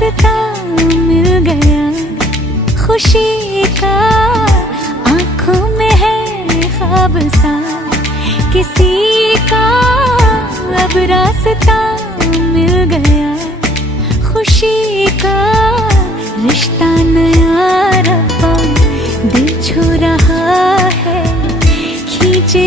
रास्ता मिल गया खुशी का, आंखों में है ख्वाब सा किसी का, अब रास्ता मिल गया खुशी का। रिश्ता नया रब्बा दिल छू रहा है, खींचे